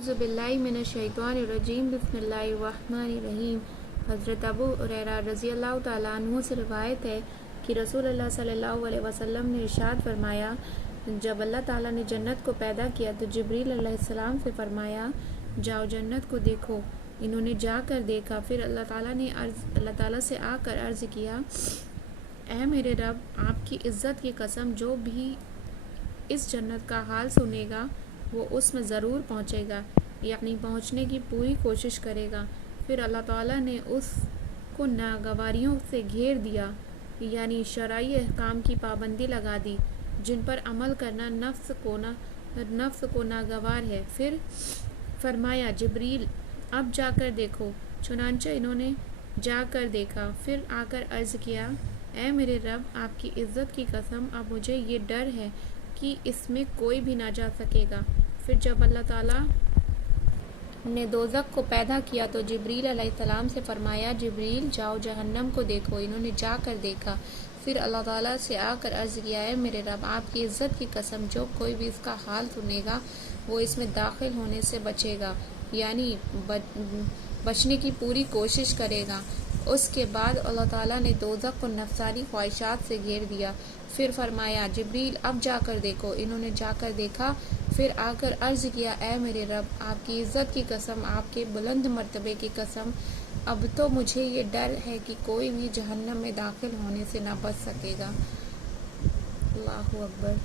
अऊज़ु बिल्लाहि मिनश शैतानिर रजीम बिस्मिल्लाहिर्रहमानिर्रहीम। हज़रत अबू हुरैरा रज़ी अल्लाह तआला अन्हु से रिवायत है कि रसूलुल्लाह सल्लल्लाहु अलैहि वसल्लम ने इरशाद फरमाया, जब अल्लाह ताला ने जन्नत को पैदा किया तो जिब्रील अलैहिस्सलाम से फरमाया, जाओ जन्नत को देखो। इन्होंने जाकर देखा। फिर अल्लाह ताला से आकर अर्ज़ किया, ऐ मेरे रब, आपकी इज़्ज़त की कसम, जो भी इस जन्नत का हाल सुनेगा वो उसमें ज़रूर पहुँचेगा, यानी पहुँचने की पूरी कोशिश करेगा। फिर अल्लाह ताला ने उसको नागवारियों से घेर दिया, यानी शरई अहकाम की पाबंदी लगा दी, जिन पर अमल करना नफ्स को नागवार है। फिर फरमाया, जिब्रील अब जाकर देखो। चुनांचे इन्होंने जाकर देखा। फिर आकर अर्ज़ किया, ऐ मेरे रब, आपकी इज़्ज़त की कसम, अब मुझे ये डर है कि इसमें कोई भी ना जा सकेगा। फिर जब अल्लाह ताला ने दोज़ख को पैदा किया तो जिब्रील अलैहिस्सलाम से फरमाया, जिब्रील जाओ जहन्नम को देखो। इन्होंने जाकर देखा। फिर अल्लाह ताला से आकर अर्ज़ किया, है मेरे रब, आपकी इज़्ज़त की कसम, जो कोई भी इसका हाल सुनेगा वो इसमें दाखिल होने से बचेगा, यानी बचने की पूरी कोशिश करेगा। उसके बाद अल्लाह ताला ने दोज़ख को नफ्सानी ख्वाहिशात से घेर दिया। फिर फरमाया, जिब्रील अब जाकर देखो। इन्होंने जाकर देखा। फिर आकर अर्ज़ किया, ऐ मेरे रब, आपकी इज़्ज़त की कसम, आपके बुलंद मर्तबे की कसम, अब तो मुझे ये डर है कि कोई भी जहन्नम में दाखिल होने से ना बच सकेगा। अल्लाहु अकबर।